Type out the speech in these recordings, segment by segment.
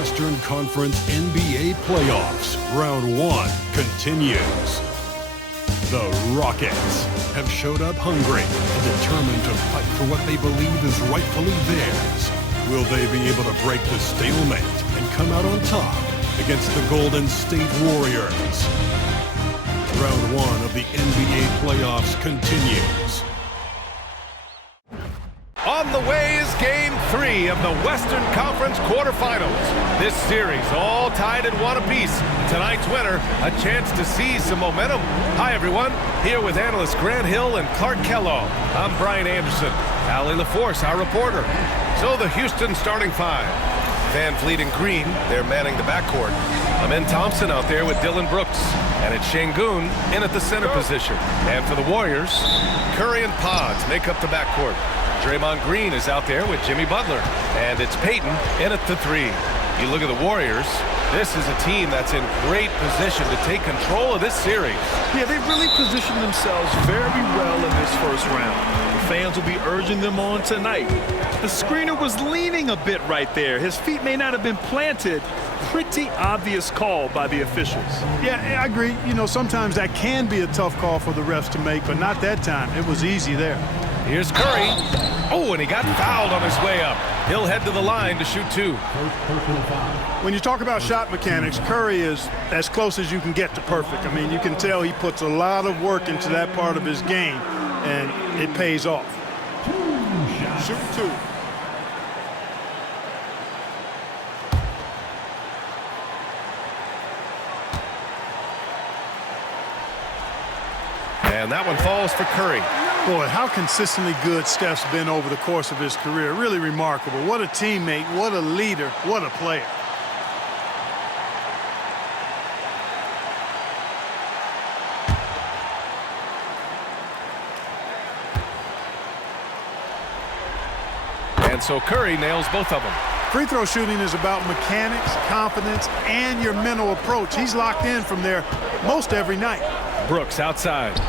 Western Conference NBA Playoffs. Round 1 continues. The Rockets have showed up hungry and determined to fight for what they believe is rightfully theirs. Will they be able to break the stalemate and come out on top against the Golden State Warriors? Round 1 of the NBA playoffs continues. On the way is Game 3 of the Western Conference quarterfinals. This series all tied at 1 apiece. Tonight's winner, a chance to seize some momentum. Hi, everyone. Here with analysts Grant Hill and Clark Kellogg. I'm Brian Anderson. Allie LaForce, our reporter. So the Houston starting 5. Van Vliet and Green, they're manning the backcourt. Amen Thompson out there with Dylan Brooks. And it's Şengün in at the center position. And for the Warriors, Curry and Pods make up the backcourt. Draymond Green is out there with Jimmy Butler. And it's Payton in at the 3. You look at the Warriors, this is a team that's in great position to take control of this series. Yeah, they've really positioned themselves very well in this first round. The fans will be urging them on tonight. The screener was leaning a bit right there. His feet may not have been planted. Pretty obvious call by the officials. Yeah, I agree. You know, sometimes that can be a tough call for the refs to make, but not that time. It was easy there. Here's Curry. Oh, and he got fouled on his way up. He'll head to the line to shoot 2. When you talk about shot mechanics, Curry is as close as you can get to perfect. I mean, you can tell he puts a lot of work into that part of his game, and it pays off. Shoot 2. And that one falls for Curry. Boy, how consistently good Steph's been over the course of his career. Really remarkable. What a teammate, what a leader, what a player. And so Curry nails both of them. Free throw shooting is about mechanics, confidence, and your mental approach. He's locked in from there most every night. Brooks outside.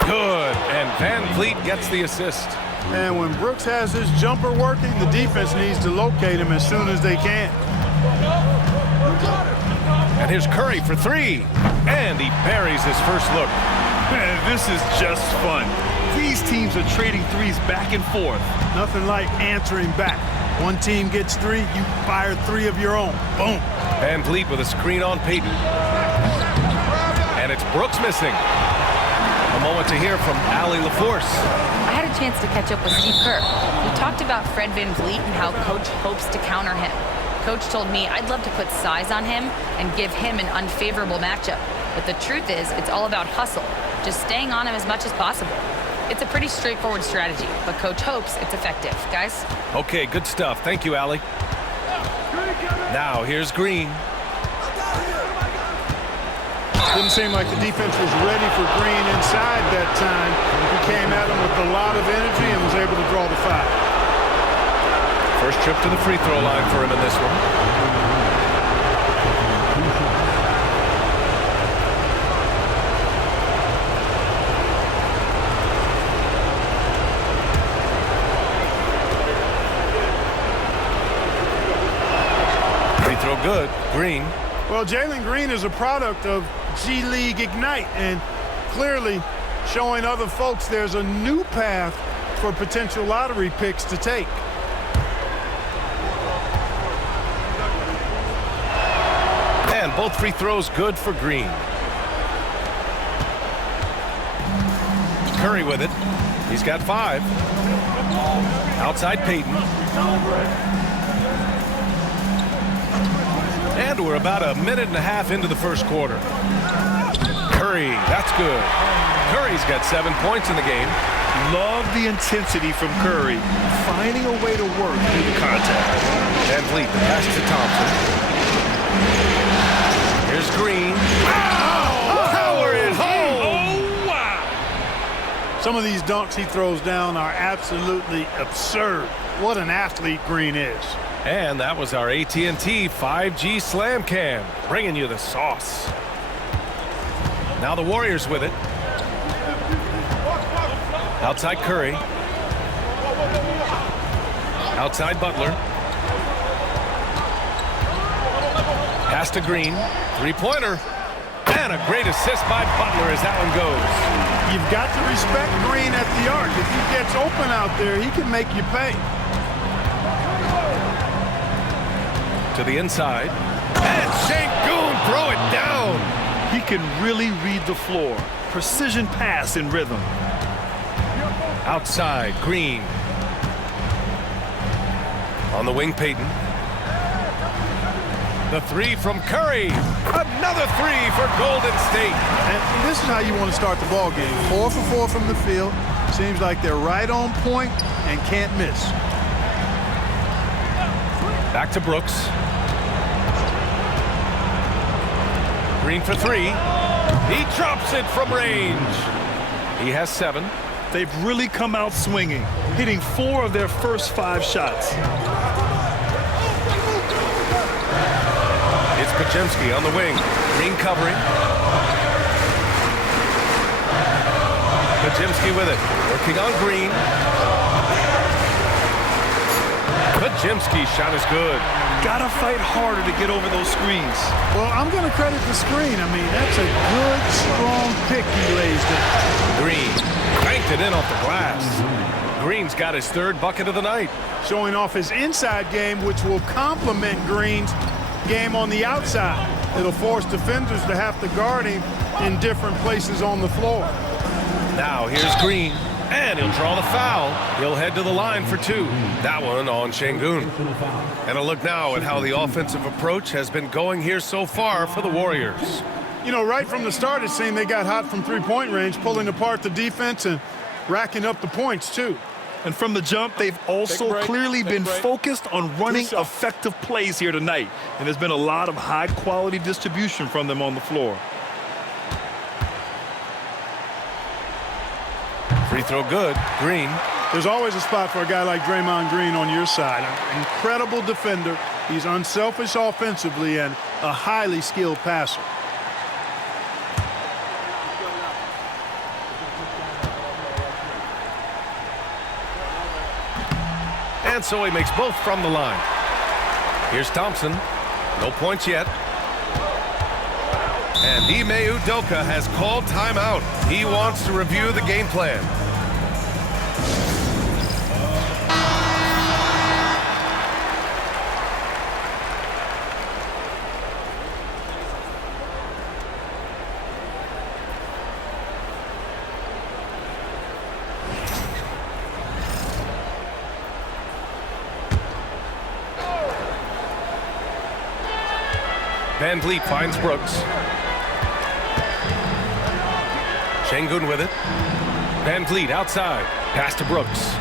Good, and Van Vliet gets the assist. And when Brooks has his jumper working, the defense needs to locate him as soon as they can. And here's Curry for 3. And he buries his first look. Man, this is just fun. These teams are trading threes back and forth. Nothing like answering back. One team gets 3, you fire 3 of your own. Boom. Van Vliet with a screen on Payton. And it's Brooks missing. A moment to hear from Allie LaForce. I had a chance to catch up with Steve Kerr. He talked about Fred Van Vliet and how Coach hopes to counter him. Coach told me I'd love to put size on him and give him an unfavorable matchup. But the truth is, it's all about hustle, just staying on him as much as possible. It's a pretty straightforward strategy, but Coach hopes it's effective. Guys? Okay, good stuff. Thank you, Allie. Now, here's Green. Didn't seem like the defense was ready for Green inside that time. He came at him with a lot of energy and was able to draw the foul. First trip to the free throw line for him in this one. Free throw good. Green. Well, Jalen Green is a product of G League Ignite, and clearly showing other folks there's a new path for potential lottery picks to take. And both free throws good for Green. Curry with it. He's got 5. Outside Payton. And we're about a minute and a half into the first quarter. Curry, that's good. Curry's got 7 points in the game. Love the intensity from Curry, finding a way to work through the contact. Van Vliet, the pass to Thompson. Here's Green. Power it home! Oh, wow! Some of these dunks he throws down are absolutely absurd. What an athlete Green is. And that was our AT&T 5G Slam Cam, bringing you the sauce. Now the Warriors with it. Outside Curry. Outside Butler. Pass to Green. Three-pointer. And a great assist by Butler as that one goes. You've got to respect Green at the arc. If he gets open out there, he can make you pay. To the inside. And Sengun throw it down. He can really read the floor. Precision pass in rhythm. Outside, Green. On the wing, Payton. The three from Curry. Another three for Golden State. And this is how you want to start the ball game. 4 for 4 from the field. Seems like they're right on point and can't miss. Back to Brooks. Green for three. He drops it from range. He has 7. They've really come out swinging, hitting 4 of their first 5 shots. It's Podziemski on the wing. Green covering. Podziemski with it. Working on Green. Podziemski's shot is good. Gotta fight harder to get over those screens. Well, I'm going to credit the screen. I mean, that's a good, strong pick he lays there. Green banked it in off the glass. Green's got his 3rd bucket of the night. Showing off his inside game, which will complement Green's game on the outside. It'll force defenders to have to guard him in different places on the floor. Now here's Green, and he'll draw the foul. He'll head to the line for 2. That one on Sengun. And a look now at how the offensive approach has been going here so far for the Warriors. You know, right from the start, it seemed they got hot from three-point range, pulling apart the defense and racking up the points, too. And from the jump, they've also clearly been focused on running effective plays here tonight. And there's been a lot of high-quality distribution from them on the floor. Free throw good. Green. There's always a spot for a guy like Draymond Green on your side. An incredible defender. He's unselfish offensively and a highly skilled passer. And so he makes both from the line. Here's Thompson. No points yet. And Ime Udoka has called timeout. He wants to review the game plan. Van Vliet finds Brooks. Sengun with it. Van Vliet outside. Pass to Brooks.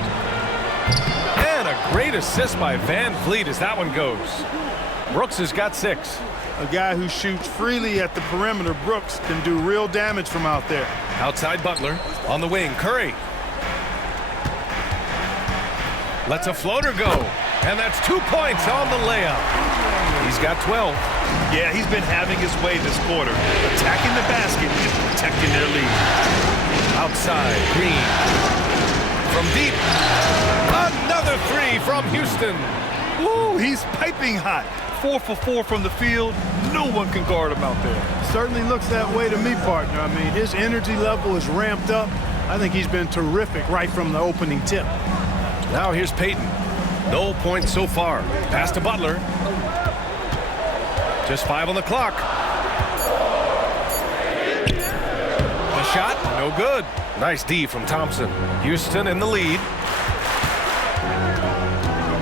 And a great assist by Van Vliet as that one goes. Brooks has got 6. A guy who shoots freely at the perimeter, Brooks, can do real damage from out there. Outside Butler. On the wing, Curry. Lets a floater go. And that's 2 points on the layup. He's got 12. Yeah, he's been having his way this quarter. Attacking the basket and protecting their lead. Outside, Green. From deep. Another 3 from Houston. Woo, he's piping hot. 4 for 4 from the field. No one can guard him out there. Certainly looks that way to me, partner. I mean, his energy level is ramped up. I think he's been terrific right from the opening tip. Now here's Payton. No points so far. Pass to Butler. Just 5 on the clock. The shot, no good. Nice D from Thompson. Houston in the lead.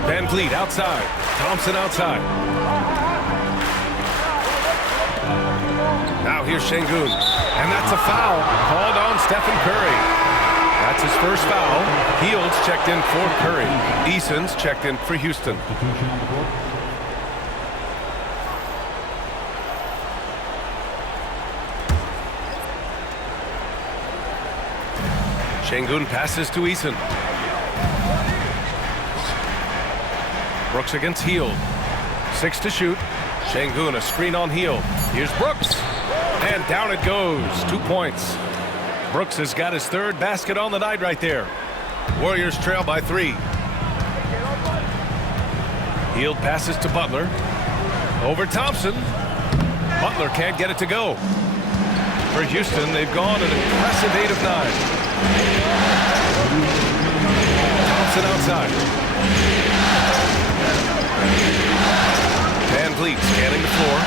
Van Vliet outside. Thompson outside. Now here's Sengun. And that's a foul called on Stephen Curry. That's his first foul. Fields checked in for Curry. Eason's checked in for Houston. Sengun passes to Eason. Brooks against Hield. 6 to shoot. Sengun a screen on Hield. Here's Brooks. And down it goes. 2 points. Brooks has got his 3rd basket on the night right there. Warriors trail by 3. Hield passes to Butler. Over Thompson. Butler can't get it to go. For Houston, they've gone an impressive 8 of 9. Thompson outside. Van Vliet scanning the floor.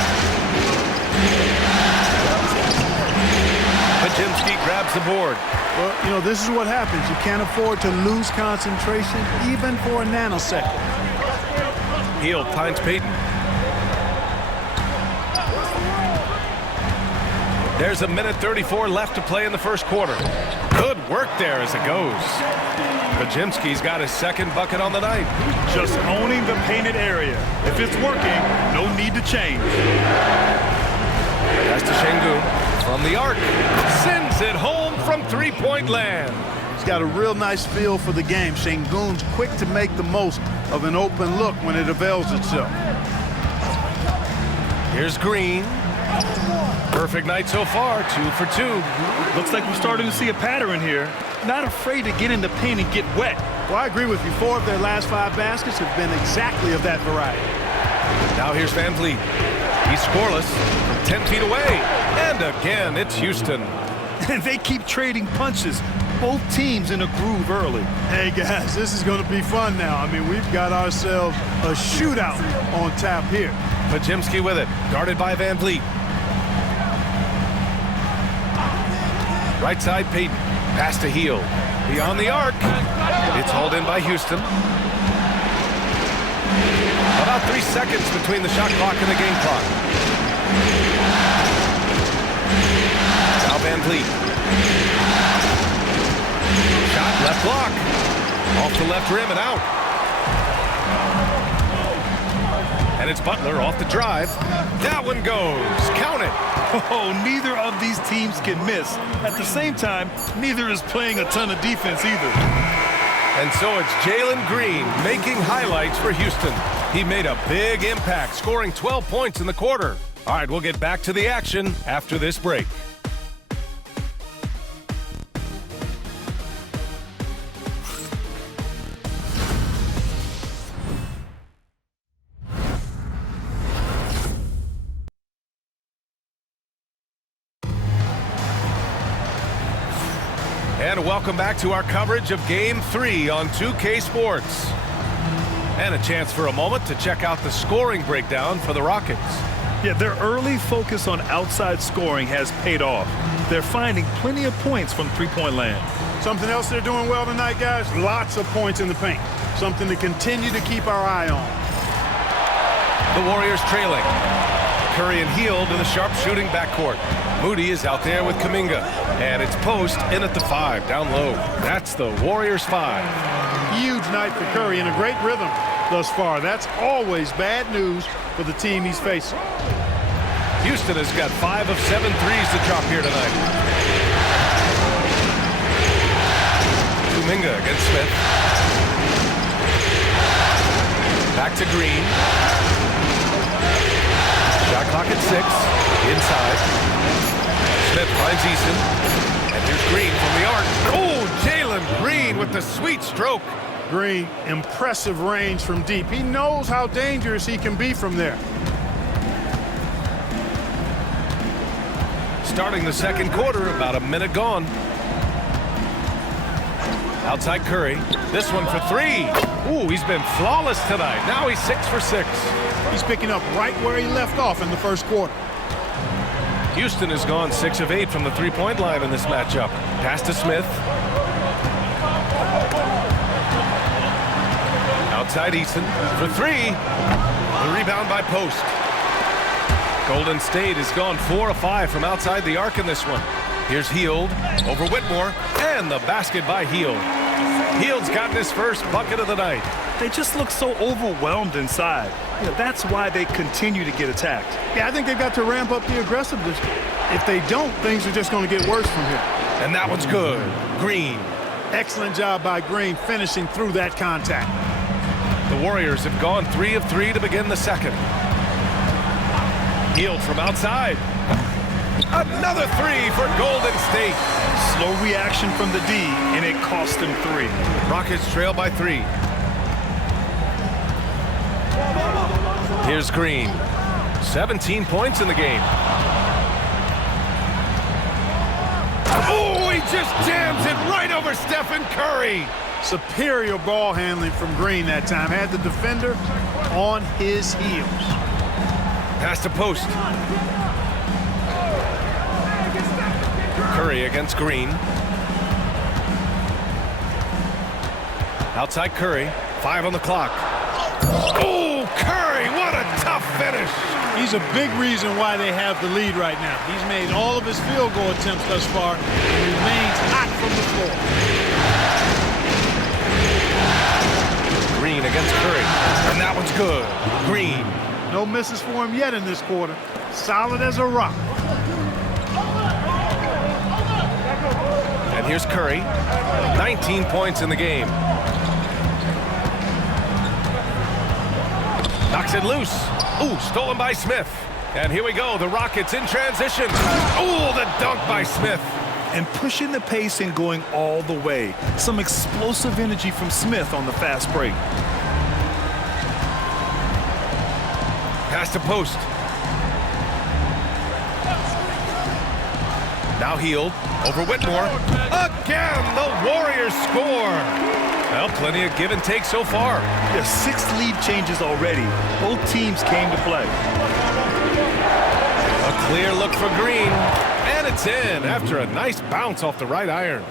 Podziemski grabs the board. Well, you know, this is what happens. You can't afford to lose concentration even for a nanosecond. Hield finds Payton. There's a minute 34 left to play in the first quarter. Good work there as it goes. Podziemski's got his second bucket on the night. Just owning the painted area. If it's working, no need to change. Pass to Şengün from the arc. Sends it home from three-point land. He's got a real nice feel for the game. Şengün's quick to make the most of an open look when it avails itself. Here's Green. Perfect night so far, 2 for 2. Looks like we're starting to see a pattern here. Not afraid to get in the paint and get wet. Well, I agree with you. 4 of their last 5 baskets have been exactly of that variety. Now here's Van Vliet. He's scoreless from 10 feet away. And again, it's Houston. And they keep trading punches. Both teams in a groove early. Hey, guys, this is going to be fun now. I mean, we've got ourselves a shootout on tap here. Podziemski with it, guarded by Van Vliet. Right side, Payton. Pass to Hield. Beyond the arc. It's hauled in by Houston. About 3 seconds between the shot clock and the game clock. Now Van Vliet. Shot left block. Off the left rim and out. And it's Butler off the drive. That one goes. Count it. Oh, neither of these teams can miss. At the same time, neither is playing a ton of defense either. And so it's Jalen Green making highlights for Houston. He made a big impact, scoring 12 points in the quarter. All right, we'll get back to the action after this break. And welcome back to our coverage of Game 3 on 2K Sports. And a chance for a moment to check out the scoring breakdown for the Rockets. Yeah, their early focus on outside scoring has paid off. They're finding plenty of points from three-point land. Something else they're doing well tonight, guys, lots of points in the paint. Something to continue to keep our eye on. The Warriors trailing. Curry and Hield in the sharp-shooting backcourt. Moody is out there with Kuminga. And it's Post in at the 5, down low. That's the Warriors 5. Huge night for Curry and a great rhythm thus far. That's always bad news for the team he's facing. Houston has got 5 of 7 threes to drop here tonight. Kuminga against Smith. Back to Green. Shot clock at 6. Inside. Smith finds Eason. And here's Green from the arc. Oh, Jalen Green with the sweet stroke. Green, impressive range from deep. He knows how dangerous he can be from there. Starting the second quarter, about a minute gone. Outside Curry. This one for 3. Ooh, he's been flawless tonight. Now he's 6 for 6. He's picking up right where he left off in the first quarter. Houston has gone 6 of 8 from the three-point line in this matchup. Pass to Smith. Outside Eason for 3. The rebound by Post. Golden State has gone 4 of 5 from outside the arc in this one. Here's Hield over Whitmore, and the basket by Hield. Hield's gotten his first bucket of the night. They just look so overwhelmed inside. You know, that's why they continue to get attacked. Yeah, I think they've got to ramp up the aggressiveness. If they don't, things are just going to get worse from here. And that one's good. Green. Excellent job by Green finishing through that contact. The Warriors have gone 3 of 3 to begin the second. Hield from outside. Another 3 for Golden State. Slow reaction from the D, and it cost them 3. Rockets trail by 3. Here's Green. 17 points in the game. Oh, he just jams it right over Stephen Curry. Superior ball handling from Green that time. Had the defender on his heels. Pass to post. Curry against Green. Outside Curry. 5 on the clock. Oh, Curry, what a tough finish. He's a big reason why they have the lead right now. He's made all of his field goal attempts thus far and remains hot from the floor. Green against Curry. And that one's good. Green. No misses for him yet in this quarter. Solid as a rock. And here's Curry. 19 points in the game. Knocks it loose. Ooh, stolen by Smith. And here we go. The Rockets in transition. Ooh, the dunk by Smith. And pushing the pace and going all the way. Some explosive energy from Smith on the fast break. Pass to post. Now Hield over Whitmore. Again, the Warriors score. Well, plenty of give and take so far. There's 6 lead changes already. Both teams came to play. A clear look for Green. And it's in after a nice bounce off the right iron.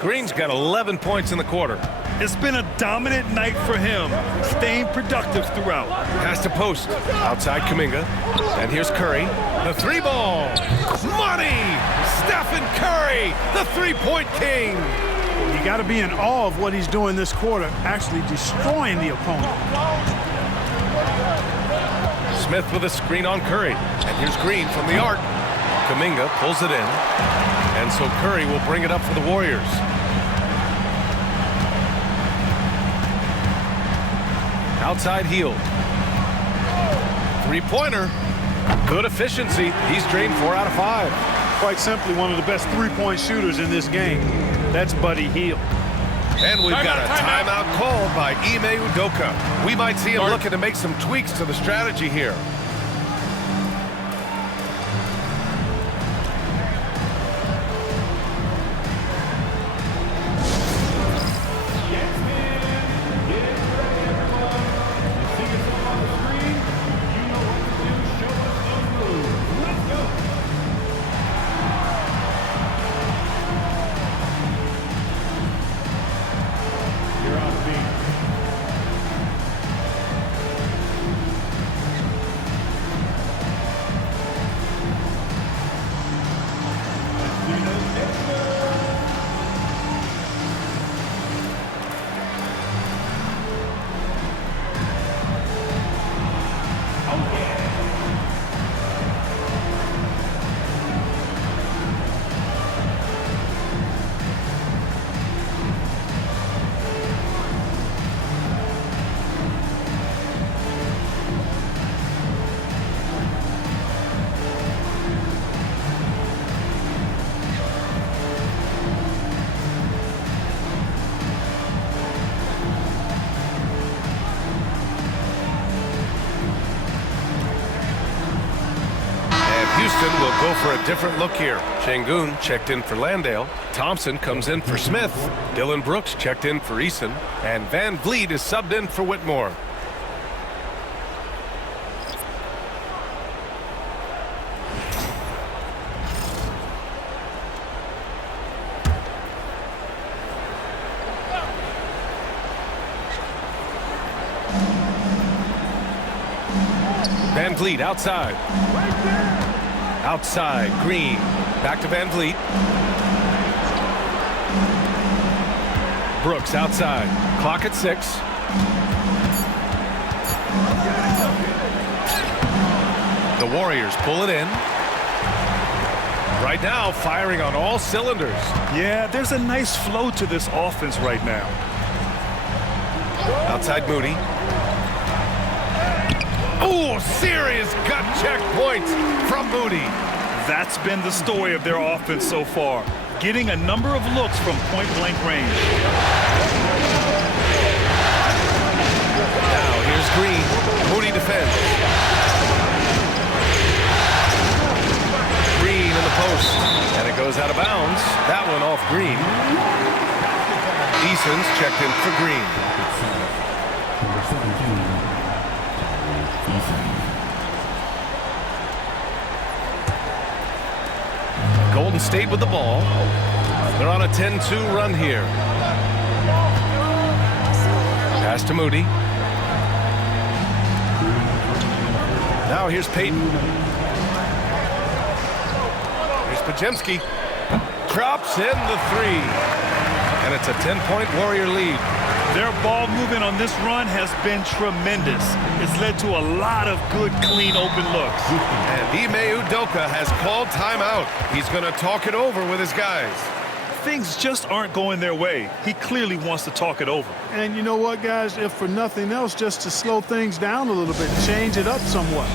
Green's got 11 points in the quarter. It's been a dominant night for him, staying productive throughout. Pass to post. Outside Kuminga. And here's Curry. The 3-ball. Money! Stephen Curry, the 3-point king. You got to be in awe of what he's doing this quarter, actually destroying the opponent. Smith with a screen on Curry. And here's Green from the arc. Kuminga pulls it in. And so Curry will bring it up for the Warriors. Outside Hield. 3-pointer. Good efficiency. He's drained 4 out of 5. Quite simply, one of the best 3-point shooters in this game. That's Buddy Hield. And we've got a timeout called by Ime Udoka. We might see him looking to make some tweaks to the strategy here. Houston will go for a different look here. Şengün checked in for Landale. Thompson comes in for Smith. Dillon Brooks checked in for Eason. And Van Vliet is subbed in for Whitmore. Van Vliet outside. Outside, Green. Back to Van Vliet. Brooks outside. Clock at 6. The Warriors pull it in. Right now, firing on all cylinders. Yeah, there's a nice flow to this offense right now. Outside Moody. Oh, serious gut check points from Moody. That's been the story of their offense so far, getting a number of looks from point-blank range. Now here's Green. Moody defends. bounds. That one off Green. Eason's checked in for Green. Golden State with the ball. They're on a 10-2 run here. Pass to Moody. Now here's Payton. Here's Podziemski. Drops in the three. And it's a 10-point Warrior lead. Their ball movement on this run has been tremendous. It's led to a lot of good, clean, open looks. And Ime Udoka has called timeout. He's going to talk it over with his guys. Things just aren't going their way. He clearly wants to talk it over. And you know what, guys? If for nothing else, just to slow things down a little bit, change it up somewhat.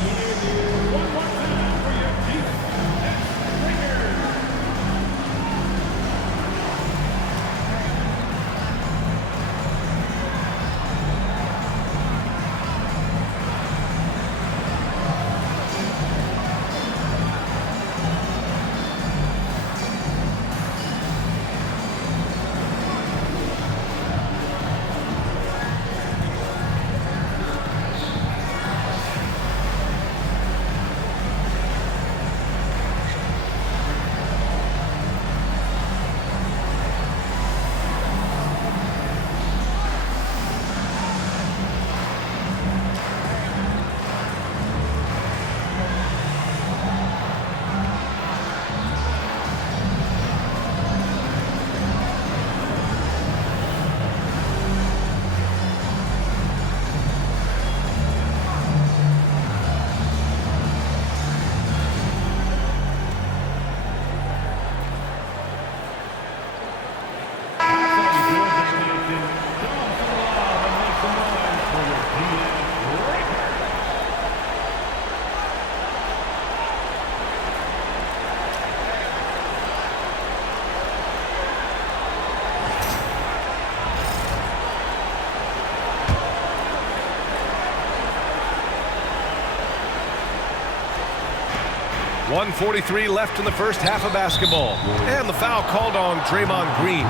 .143 left in the first half of basketball. And the foul called on Draymond Green.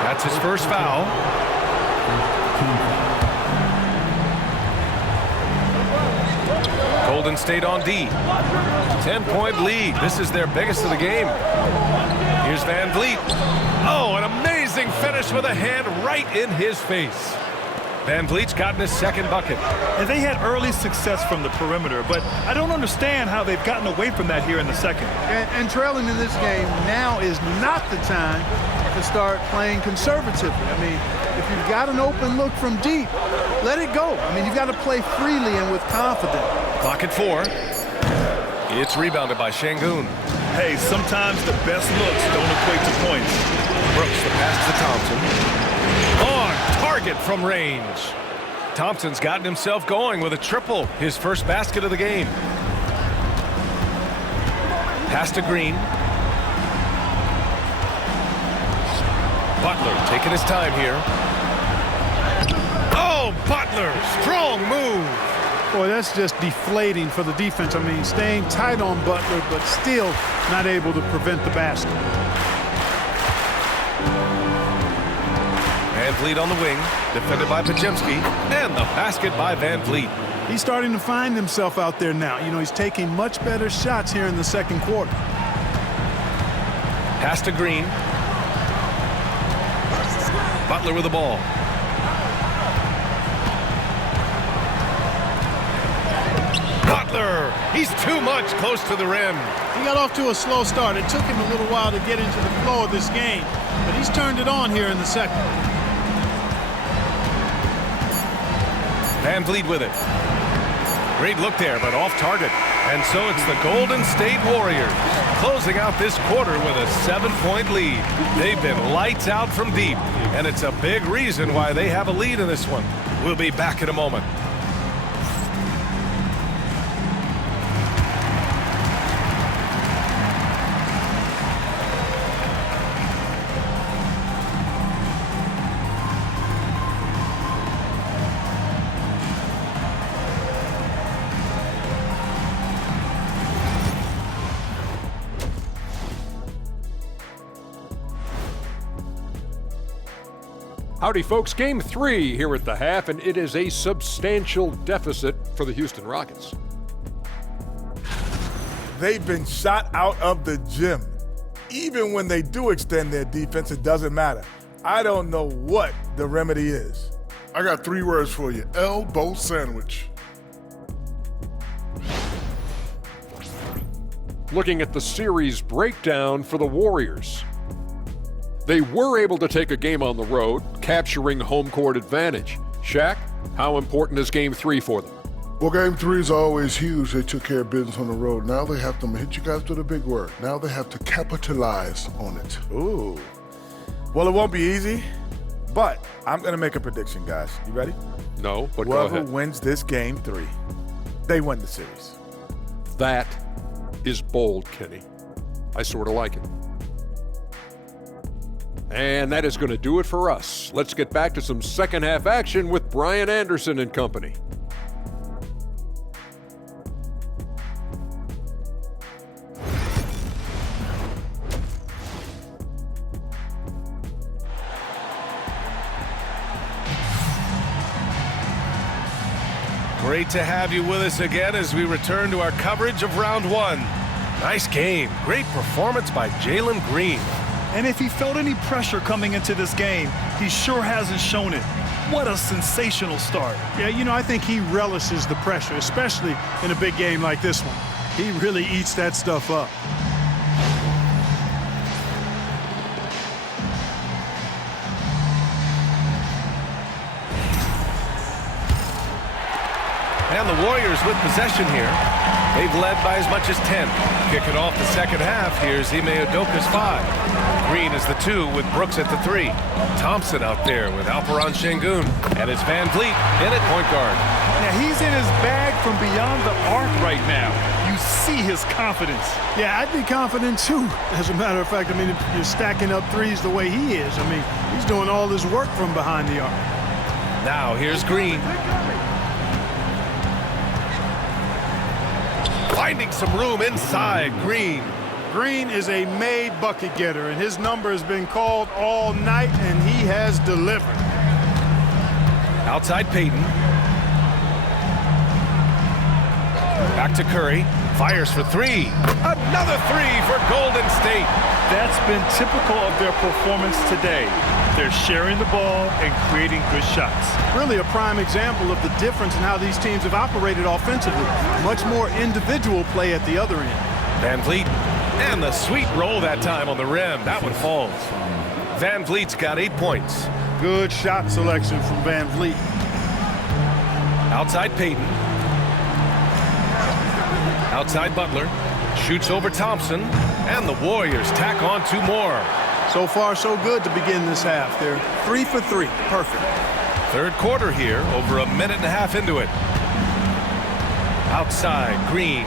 That's his first foul. Golden State on D. 10-point lead. This is their biggest of the game. Here's Van Vliet. Oh, an amazing finish with a hand right in his face. Van Vliet's gotten his second bucket. And they had early success from the perimeter, but I don't understand how they've gotten away from that here in the second. And trailing in this game, now is not the time to start playing conservatively. I mean, if you've got an open look from deep, let it go. I mean, you've got to play freely and with confidence. Clock at 4. It's rebounded by Şengün. Hey, sometimes the best looks don't equate to points. Brooks the pass to Thompson. On target from range. Thompson's gotten himself going with a triple, his first basket of the game. Pass to Green. Butler taking his time here. Oh, Butler, strong move. Boy, that's just deflating for the defense. I mean, staying tight on Butler, but still not able to prevent the basket. Van Vliet on the wing, defended by Podziemski, and the basket by Van Vliet. He's starting to find himself out there now. You know, he's taking much better shots here in the second quarter. Pass to Green. Butler with the ball. Butler, he's too much close to the rim. He got off to a slow start. It took him a little while to get into the flow of this game, but he's turned it on here in the second. Van Vliet with it. Great look there, but off target. And so it's the Golden State Warriors closing out this quarter with a 7-point lead. They've been lights out from deep, and it's a big reason why they have a lead in this one. We'll be back in a moment. Howdy, folks. Game 3 here at the half, and it is a substantial deficit for the Houston Rockets. They've been shot out of the gym. Even when they do extend their defense, it doesn't matter. I don't know what the remedy is. I got 3 words for you. Elbow sandwich. Looking at the series breakdown for the Warriors. They were able to take a game on the road, capturing home court advantage. Shaq, how important is Game 3 for them? Well, Game 3 is always huge. They took care of business on the road. Now they have to hit you guys with a big word. Now they have to capitalize on it. Ooh. Well, it won't be easy, but I'm going to make a prediction, guys. You ready? No, but go Whoever ahead. wins this Game 3, they win the series. That is bold, Kenny. I sort of like it. And that is going to do it for us. Let's get back to some second half action with Brian Anderson and company. Great to have you with us again as we return to our coverage of round 1. Nice game. Great performance by Jalen Green. And if he felt any pressure coming into this game, he sure hasn't shown it. What a sensational start. Yeah, you know, I think he relishes the pressure, especially in a big game like this one. He really eats that stuff up. And the Warriors with possession here. They've led by as much as 10. Kicking off the second half, here's Ime Udoka's 5. Green is the 2 with Brooks at the 3. Thompson out there with Alperen Şengün. And it's Van Vliet in at point guard. Now, he's in his bag from beyond the arc right now. You see his confidence. Yeah, I'd be confident too. As a matter of fact, I mean, if you're stacking up threes the way he is, I mean, he's doing all his work from behind the arc. Now here's Green. Finding some room inside. Green. Green is a made bucket getter, and his number has been called all night, and he has delivered. Outside Payton. Back to Curry. Fires for 3. Another 3 for Golden State. That's been typical of their performance today. They're sharing the ball and creating good shots. Really a prime example of the difference in how these teams have operated offensively. Much more individual play at the other end. Van Vliet. And the sweet roll that time on the rim. That one falls. Van Vliet's got 8 points. Good shot selection from Van Vliet. Outside Payton. Outside Butler. Shoots over Thompson. And the Warriors tack on 2 more. So far, so good to begin this half. They're 3 for 3. Perfect. Third quarter here, over a minute and a half into it. Outside, Green.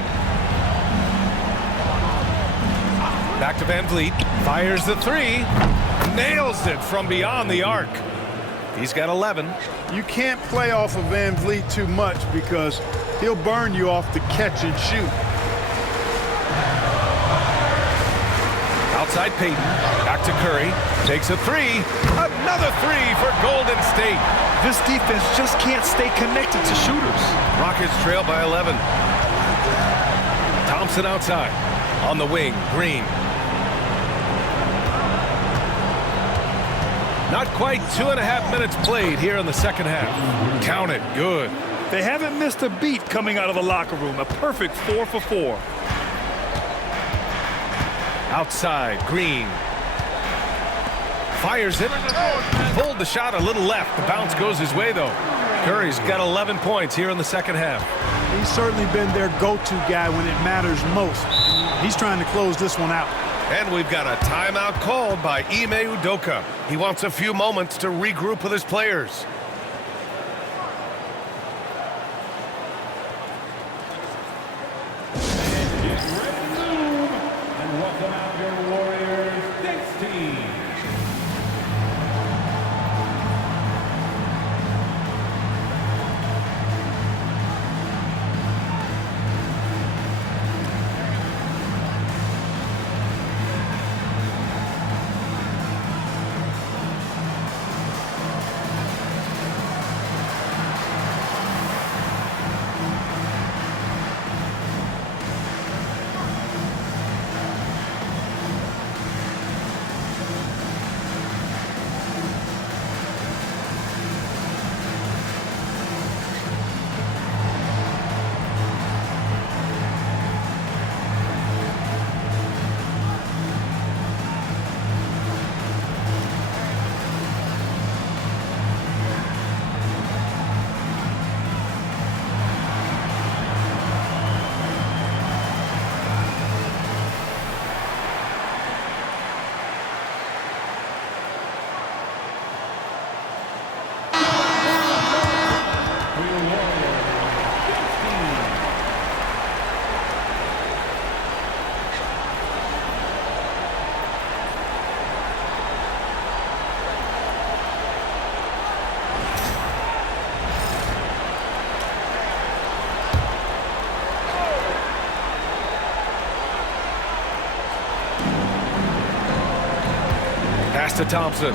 Back to Van Vliet. Fires the 3. Nails it from beyond the arc. He's got 11. You can't play off of Van Vliet too much because he'll burn you off the catch and shoot. Outside Payton. Back to Curry. Takes a 3. Another 3 for Golden State. This defense just can't stay connected to shooters. Rockets trail by 11. Thompson outside. On the wing, Green. Not quite 2.5 minutes played here in the second half. Count it. Good. They haven't missed a beat coming out of the locker room. A perfect 4 for 4. Outside, Green. Fires it. Pulled the shot a little left. The bounce goes his way, though. Curry's got 11 points here in the second half. He's certainly been their go-to guy when it matters most. He's trying to close this one out. And we've got a timeout called by Ime Udoka. He wants a few moments to regroup with his players. Pass to Thompson.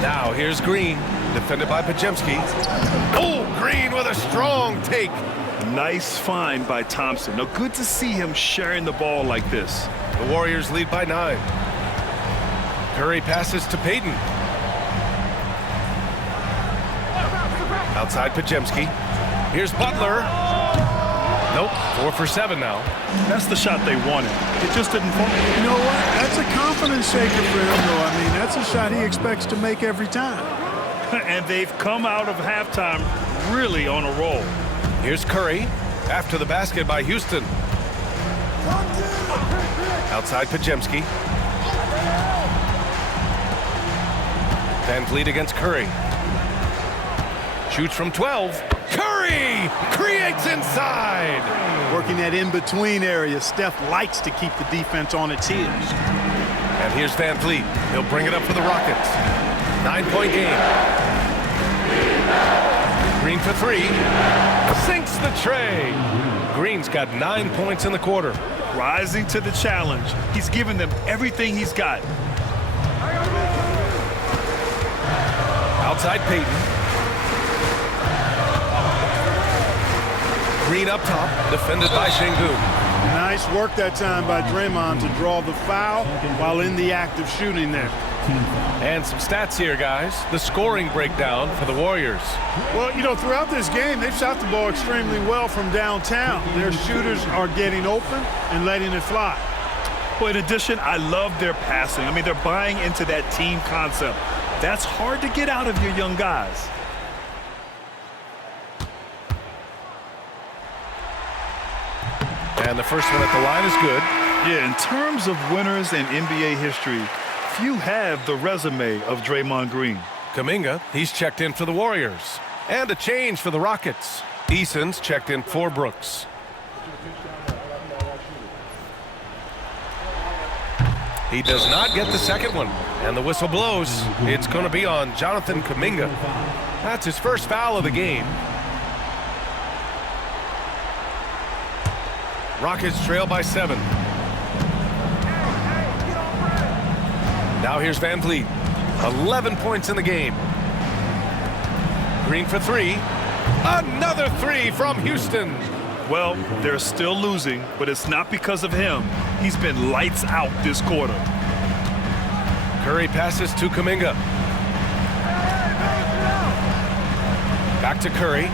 Now here's Green, defended by Podziemski. Oh, Green with a strong take. Nice find by Thompson. Now, good to see him sharing the ball like this. The Warriors lead by 9. Curry passes to Payton. Outside Podziemski. Here's Butler. Nope, 4 for 7 now. That's the shot they wanted. It just didn't fall. You know what? That's a confidence shaker for him, though. I mean, that's a shot he expects to make every time. And they've come out of halftime really on a roll. Here's Curry. After the basket by Houston. Outside Podziemski. Van Vliet against Curry. Shoots from 12. Curry creates inside. Working that in-between area, Steph likes to keep the defense on its heels. And here's Van Vliet. He'll bring it up for the Rockets. 9-point game. Green for 3. Sinks the tray. Green's got 9 points in the quarter. Rising to the challenge. He's given them everything he's got. Outside Payton. Green up top, defended by Şengün. Nice work that time by Draymond to draw the foul while in the act of shooting there. And some stats here, guys. The scoring breakdown for the Warriors. Well, you know, throughout this game, they've shot the ball extremely well from downtown. Their shooters are getting open and letting it fly. Well, in addition, I love their passing. I mean, they're buying into that team concept. That's hard to get out of your young guys. And the first one at the line is good. Yeah, in terms of winners in NBA history, few have the resume of Draymond Green. Kuminga, he's checked in for the Warriors. And a change for the Rockets. Eason's checked in for Brooks. He does not get the second one. And the whistle blows. It's going to be on Jonathan Kuminga. That's his first foul of the game. Rockets trail by 7. Now here's Van Vliet. 11 points in the game. Green for 3. Another 3 from Houston. Well, they're still losing, but it's not because of him. He's been lights out this quarter. Curry passes to Kuminga. Back to Curry.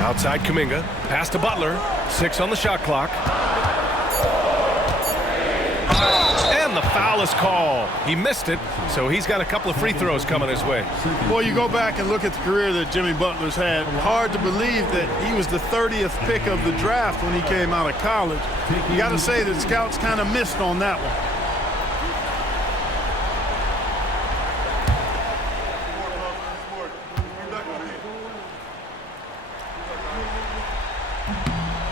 Outside Kuminga. Pass to Butler. 6 on the shot clock. And the foul is called. He missed it, so he's got a couple of free throws coming his way. Well, you go back and look at the career that Jimmy Butler's had. Hard to believe that he was the 30th pick of the draft when he came out of college. You got to say that scouts kind of missed on that one.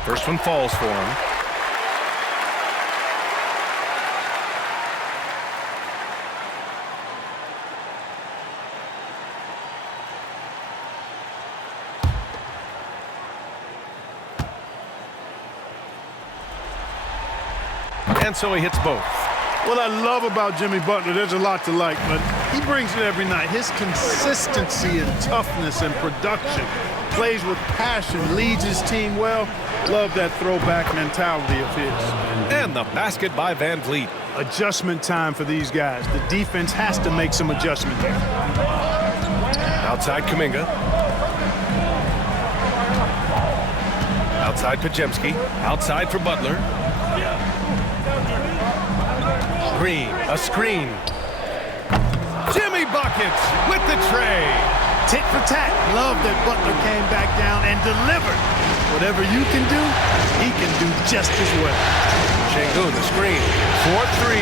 First one falls for him. And so he hits both. What I love about Jimmy Butler, there's a lot to like, but he brings it every night. His consistency and toughness and production. Plays with passion, leads his team well. Love that throwback mentality of his. And the basket by Van Vliet. Adjustment time for these guys. The defense has to make some adjustment here. Outside Kuminga. Outside Podziemski. Outside for Butler. Green, a screen. Jimmy buckets with the tray. Tit for tat. Love that Butler came back down and delivered. Whatever you can do, he can do just as well. Şengün, the screen. 4-3.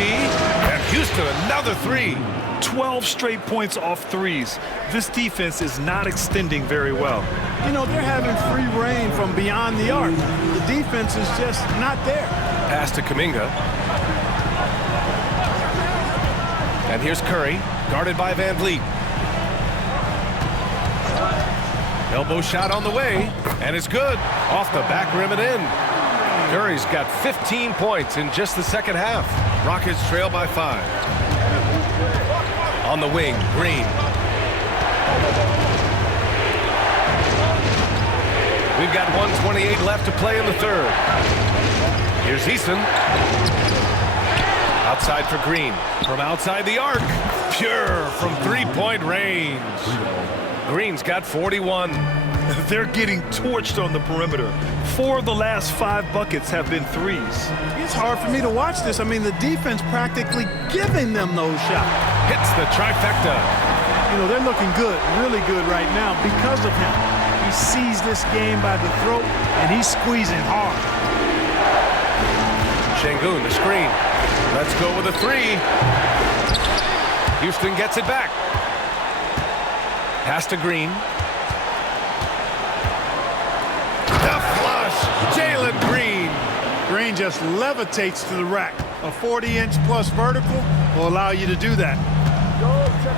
And Houston, another 3. 12 straight points off threes. This defense is not extending very well. You know, they're having free reign from beyond the arc. The defense is just not there. Pass to Kuminga. And here's Curry, guarded by Van Vliet. Elbow shot on the way, and it's good. Off the back rim and in. Curry's got 15 points in just the second half. Rockets trail by 5. On the wing, Green. We've got 1:28 left to play in the third. Here's Eason. Outside for Green. From outside the arc. Pure from three-point range. Green's got 41. They're getting torched on the perimeter. 4 of the last 5 buckets have been threes. It's hard for me to watch this. I mean, the defense practically giving them those shots. Hits the trifecta. You know, they're looking good, really good right now because of him. He sees this game by the throat, and he's squeezing hard. Şengün, the screen. Let's go with a 3. Houston gets it back. Pass to Green. The flush. Jalen Green. Green just levitates to the rack. A 40-inch plus vertical will allow you to do that.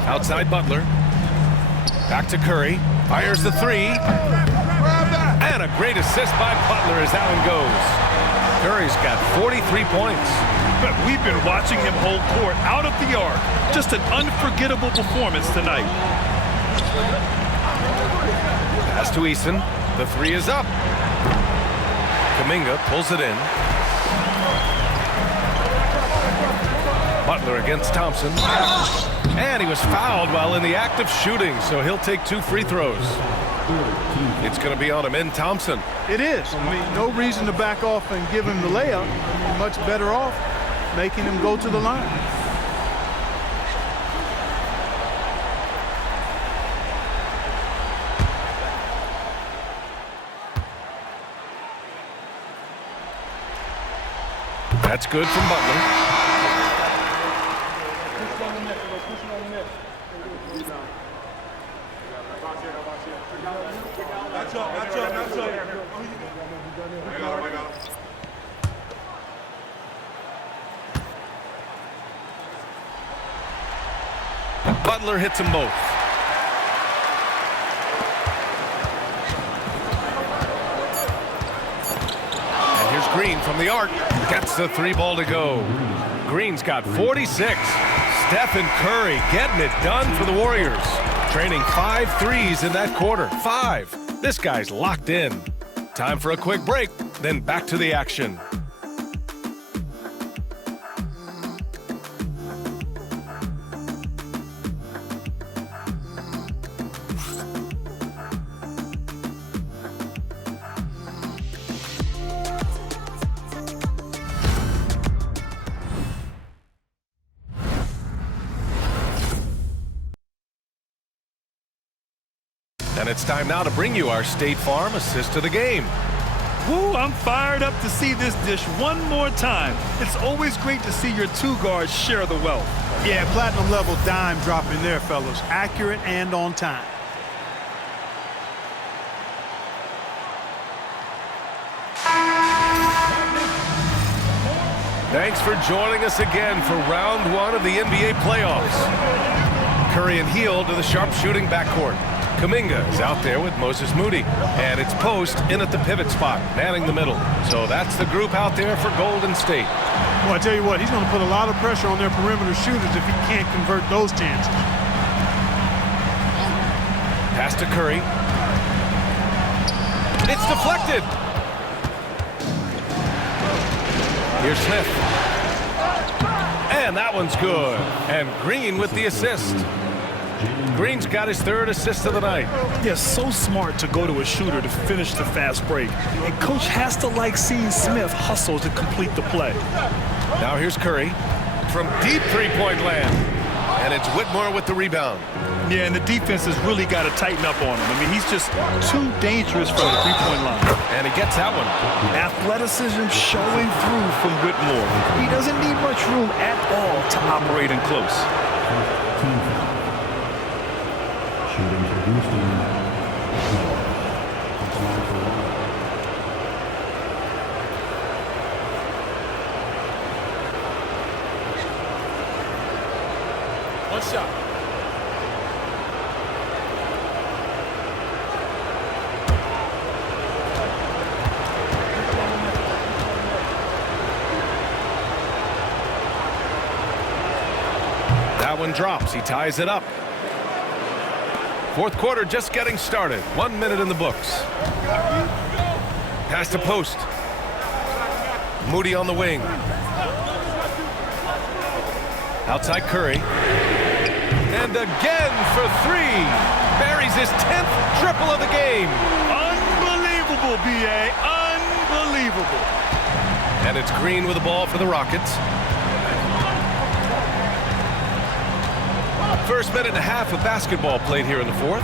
Outside Butler. Back to Curry. Fires the 3. And a great assist by Butler as that one goes. Curry's got 43 points. But we've been watching him hold court out of the arc. Just an unforgettable performance tonight. Pass to Eason. The 3 is up. Kuminga pulls it in. Butler against Thompson. And he was fouled while in the act of shooting, so he'll take 2 free throws. It's going to be on him in Thompson. It is. I mean, no reason to back off and give him the layup. You're much better off making him go to the line. That's good from Butler. Butler hits them both. And here's Green from the arc. Gets the 3 ball to go. Green's got 46. Stephen Curry getting it done for the Warriors. Training 5 threes in that quarter. 5. This guy's locked in. Time for a quick break, then back to the action. And it's time now to bring you our State Farm assist of the game. Woo, I'm fired up to see this dish one more time. It's always great to see your 2 guards share the wealth. Yeah, platinum level dime dropping there, fellas. Accurate and on time. Thanks for joining us again for round 1 of the NBA playoffs. Curry and Hield to the sharpshooting backcourt. Kuminga is out there with Moses Moody. And it's Post in at the pivot spot, manning the middle. So that's the group out there for Golden State. Well, I tell you what, he's going to put a lot of pressure on their perimeter shooters if he can't convert those chances. Pass to Curry. It's deflected. Here's Smith. And that one's good. And Green with the assist. Green's got his 3rd assist of the night. Yeah, so smart to go to a shooter to finish the fast break. And coach has to like seeing Smith hustle to complete the play. Now here's Curry from deep 3-point land. And it's Whitmore with the rebound. Yeah, and the defense has really got to tighten up on him. I mean, he's just too dangerous from the 3-point line. And he gets that one. Athleticism showing through from Whitmore. He doesn't need much room at all to operate in close. Shooting for Houston. One shot. one drops. He ties it up. Fourth quarter just getting started. 1 minute in the books. Pass to post. Moody on the wing. Outside Curry. And again for three. Buries his 10th triple of the game. Unbelievable, B.A. Unbelievable. And it's Green with the ball for the Rockets. First minute and a half of basketball played here in the fourth.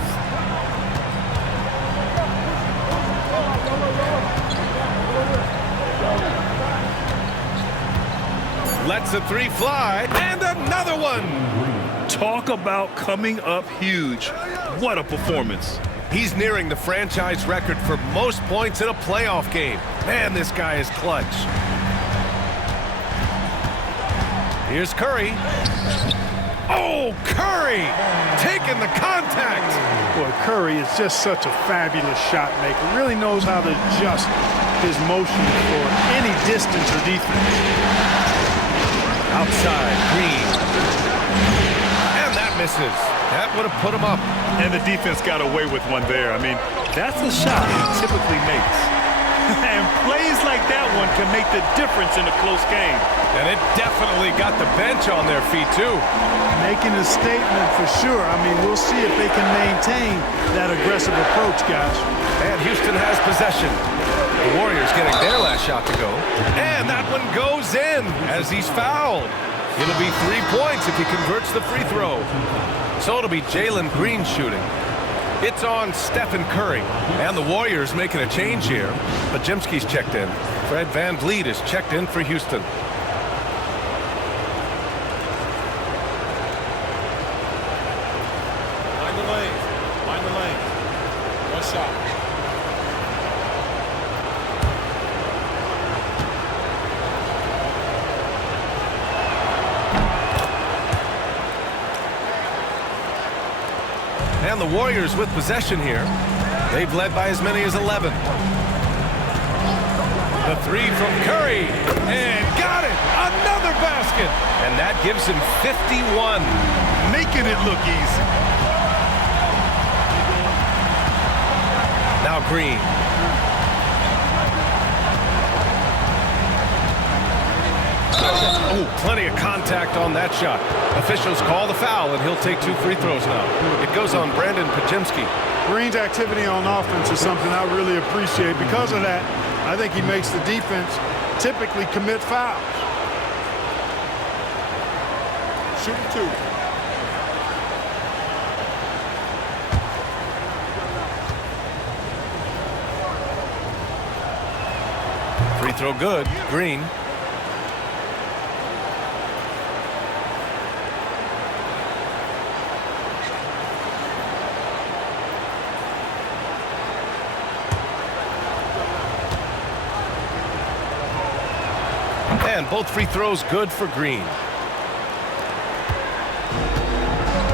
Lets the three fly, and another one! Talk about coming up huge. What a performance. He's nearing the franchise record for most points in a playoff game. Man, this guy is clutch. Here's Curry. Oh, Curry! Taking the contact! Boy, Curry is just such a fabulous shot maker. Really knows how to adjust his motion for any distance or defense. Outside, Green. And that misses. That would have put him up. And the defense got away with one there. I mean, that's a shot he typically makes. And plays like that one can make the difference in a close game. And it definitely got the bench on their feet, too. Making a statement for sure. I mean, we'll see if they can maintain that aggressive approach, guys. And Houston has possession. The Warriors getting their last shot to go. And that one goes in as he's fouled. It'll be 3 points if he converts the free throw. So it'll be Jalen Green shooting. It's on Stephen Curry. And the Warriors making a change here. But Jimsky's checked in. Fred VanVleet is checked in for Houston. Find the lane. Find the lane. One shot. And the Warriors with possession here. They've led by as many as 11. The three from Curry. And got it! Another basket! And that gives him 51. Making it look easy. Now Green. Oh, plenty of contact on that shot. Officials call the foul, and he'll take 2 free throws now. It goes on Brandon Podziemski. Green's activity on offense is something I really appreciate. Because of that, I think he makes the defense typically commit fouls. Shooting 2. Free throw good. Green. And both free throws good for Green.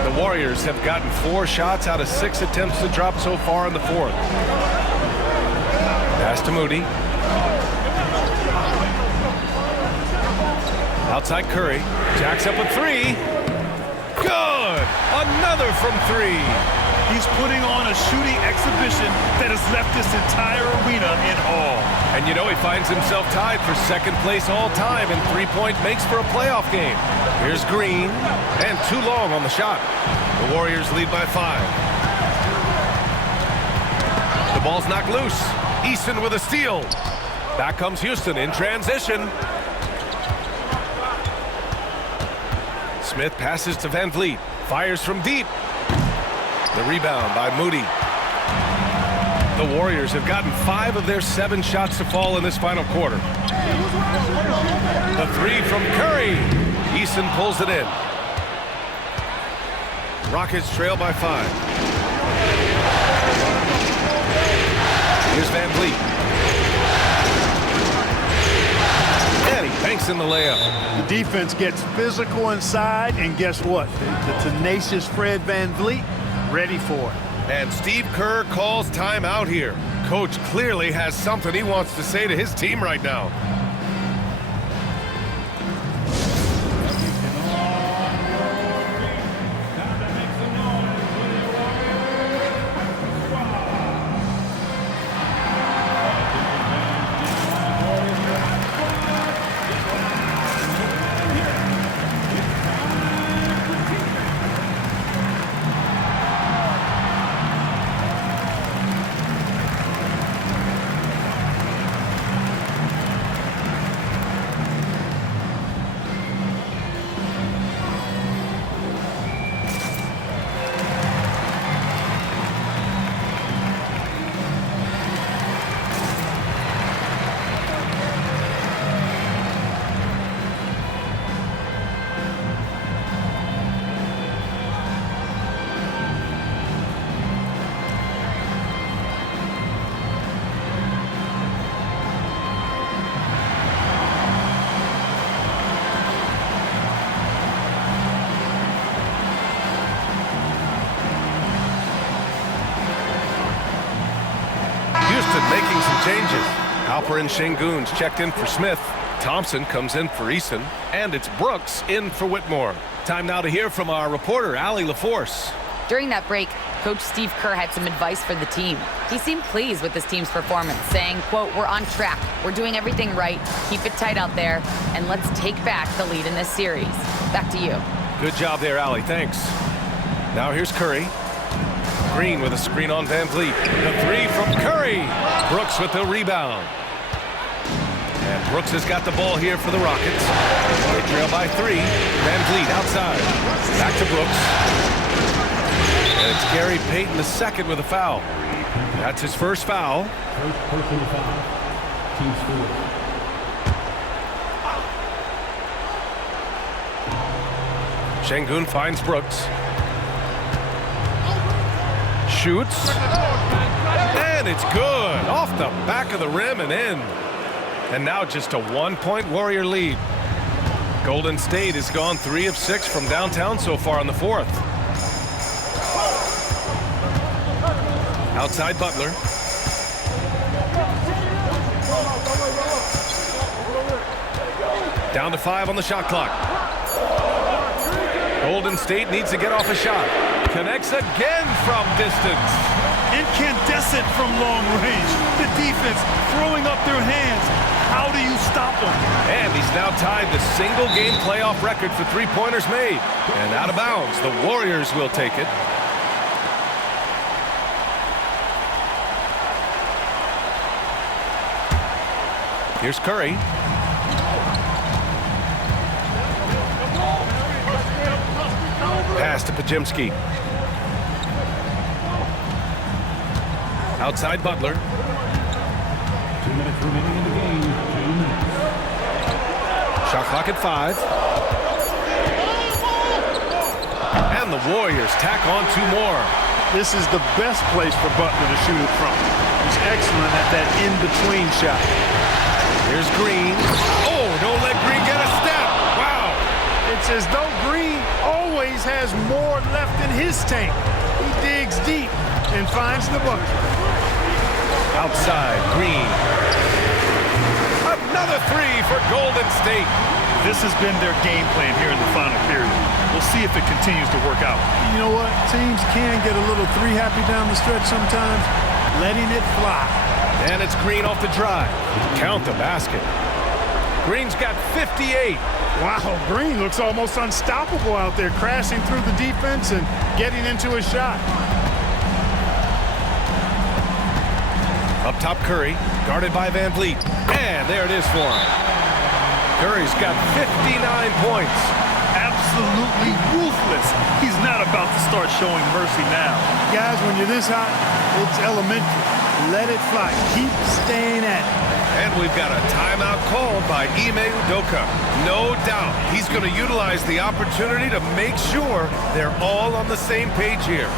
The Warriors have gotten 4 shots out of 6 attempts to drop so far in the fourth. Pass to Moody. Outside Curry. Jacks up a 3. Good! Another from 3. He's putting on a shooting exhibition that has left this entire arena in awe. And you know he finds himself tied for second place all time in three-point makes for a playoff game. Here's Green, and too long on the shot. The Warriors lead by 5. The ball's knocked loose. Easton with a steal. Back comes Houston in transition. Smith passes to VanVleet. Fires from deep. The rebound by Moody. The Warriors have gotten 5 of their 7 shots to fall in this final quarter. The 3 from Curry. Easton pulls it in. Rockets trail by 5. Here's VanVleet. And he banks in the layup. The defense gets physical inside, and guess what? The tenacious Fred VanVleet ready for it. And Steve Kerr calls timeout here. Coach clearly has something he wants to say to his team right now. Houston making some changes. Alper and Şengün's checked in for Smith. Thompson comes in for Eason. And it's Brooks in for Whitmore. Time now to hear from our reporter, Allie LaForce. During that break, Coach Steve Kerr had some advice for the team. He seemed pleased with his team's performance, saying, quote, "We're on track. We're doing everything right. Keep it tight out there, and let's take back the lead in this series." Back to you. Good job there, Allie. Thanks. Now here's Curry. Green with a screen on Van Vliet. The three from Curry. Brooks with the rebound. And Brooks has got the ball here for the Rockets. They trail by 3. Van Vliet outside. Back to Brooks. And it's Gary Payton II with a foul. That's his first foul. First personal foul. Team score. Şengün finds Brooks. Shoots. And it's good. Off the back of the rim and in. And now just a 1-point Warrior lead. Golden State has gone 3 of 6 from downtown so far in the 4th. Outside Butler. Down to 5 on the shot clock. Golden State needs to get off a shot. Connects again from distance. Incandescent from long range. The defense throwing up their hands. How do you stop them? And he's now tied the single-game playoff record for three-pointers made. And out of bounds, the Warriors will take it. Here's Curry. Pass to Podziemski. Outside Butler. 2 minutes remaining in the game. 2 minutes. Shot clock at 5. And the Warriors tack on 2 more. This is the best place for Butler to shoot it from. He's excellent at that in-between shot. Here's Green. Oh, don't let Green get a step. Wow. It's as though Green always has more left in his tank. He digs deep and finds the bucket. Outside, Green. Another 3 for Golden State. This has been their game plan here in the final period. We'll see if it continues to work out. You know what? Teams can get a little 3-happy down the stretch sometimes. Letting it fly. And it's Green off the drive. Count the basket. Green's got 58. Wow, Green looks almost unstoppable out there, crashing through the defense and getting into his shot. Up top, Curry, guarded by Van Vliet. And there it is for him. Curry's got 59 points. Absolutely ruthless. He's not about to start showing mercy now. Guys, when you're this hot, it's elementary. Let it fly. Keep staying at it. And we've got a timeout called by Ime Udoka. No doubt he's going to utilize the opportunity to make sure they're all on the same page here.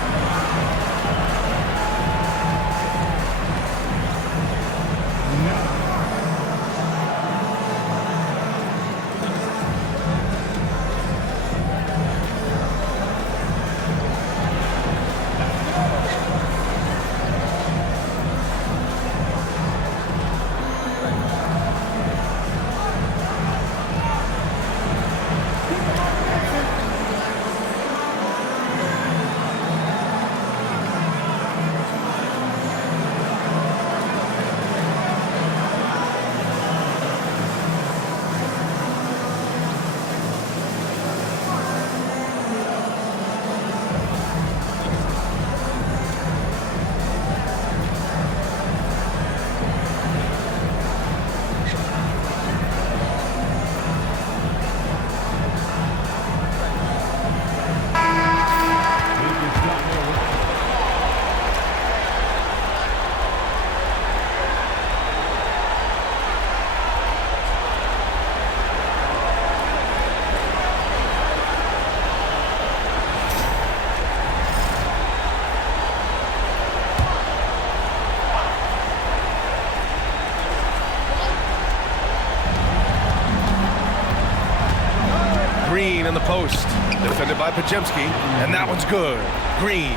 Green in the post, defended by Podziemski, and that one's good. Green.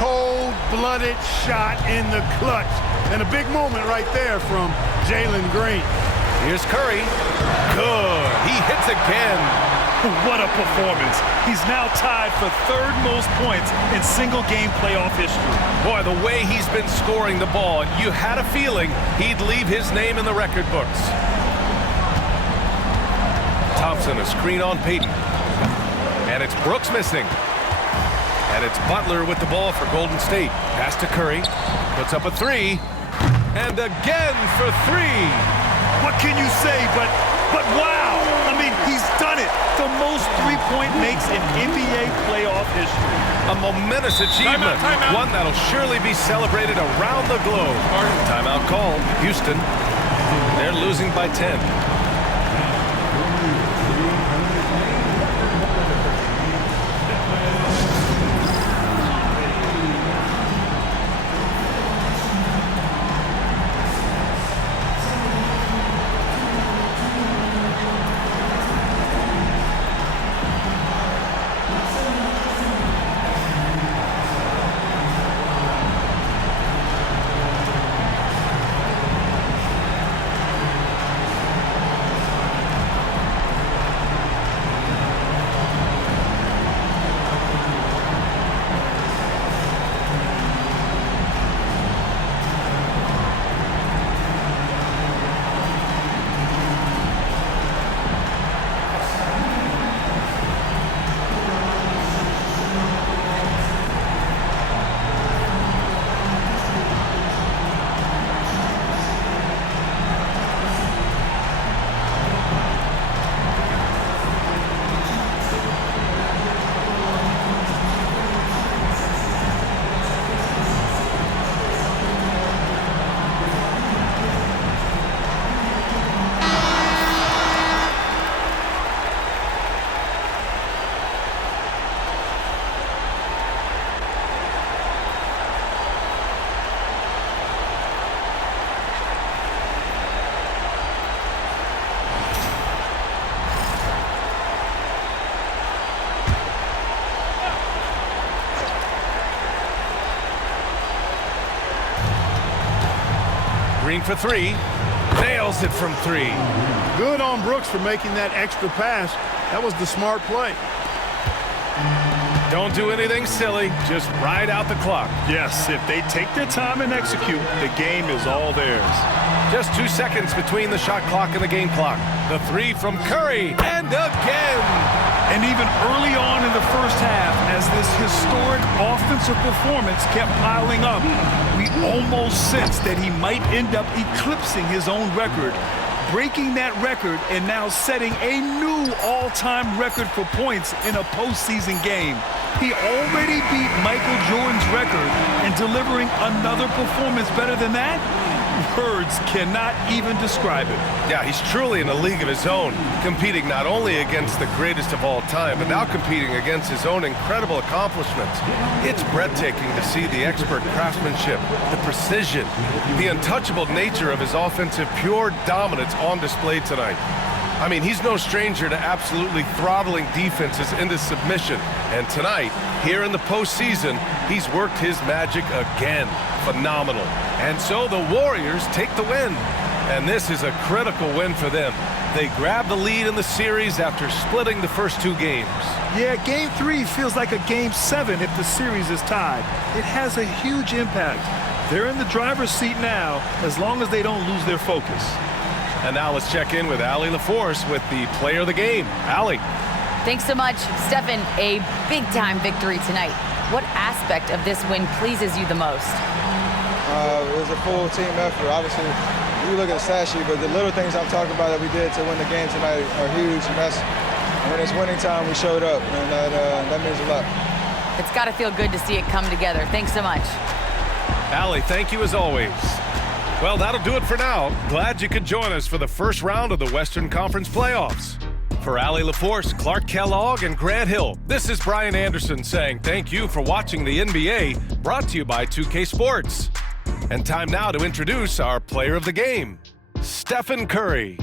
Cold-blooded shot in the clutch. And a big moment right there from Jalen Green. Here's Curry. Good. He hits again. What a performance. He's now tied for third most points in single-game playoff history. Boy, the way he's been scoring the ball, you had a feeling he'd leave his name in the record books. Thompson, a screen on Payton. And it's Brooks missing. And it's Butler with the ball for Golden State. Pass to Curry. Puts up a three. And again for three. What can you say but wow? I mean, he's done it. The most three-point makes in NBA playoff history. A momentous achievement. Timeout. One that'll surely be celebrated around the globe. Timeout called. Houston. They're losing by 10. Green for three. Nails it from three. Good on Brooks for making that extra pass. That was the smart play. Don't do anything silly. Just ride out the clock. Yes, if they take their time and execute, the game is all theirs. Just 2 seconds between the shot clock and the game clock. The three from Curry. And again. And even early on in the first half, as this historic offensive performance kept piling up, we almost sensed that he might end up eclipsing his own record, breaking that record and now setting a new all-time record for points in a postseason game. He already beat Michael Jordan's record, and delivering another performance better than that? Words cannot even describe it. Yeah, he's truly in a league of his own, competing not only against the greatest of all time, but now competing against his own incredible accomplishments. It's breathtaking to see the expert craftsmanship, the precision, the untouchable nature of his offensive pure dominance on display tonight. I mean, he's no stranger to absolutely throttling defenses into submission. And tonight, here in the postseason, he's worked his magic again. Phenomenal. And so the Warriors take the win. And this is a critical win for them. They grab the lead in the series after splitting the first 2 games. Yeah, Game 3 feels like a Game 7 if the series is tied. It has a huge impact. They're in the driver's seat now, as long as they don't lose their focus. And now let's check in with Allie LaForce with the player of the game. Allie. Thanks so much. Stephen, a big-time victory tonight. What aspect of this win pleases you the most? It was a full team effort. Obviously, you look at the stat sheet, but the little things I'm talking about that we did to win the game tonight are huge. And that's when it's winning time, we showed up, and that means a lot. It's got to feel good to see it come together. Thanks so much. Allie, thank you as always. Well, that'll do it for now. Glad you could join us for the first round of the Western Conference playoffs. For Allie LaForce, Clark Kellogg, and Grant Hill, this is Brian Anderson saying thank you for watching the NBA, brought to you by 2K Sports. And time now to introduce our player of the game, Stephen Curry.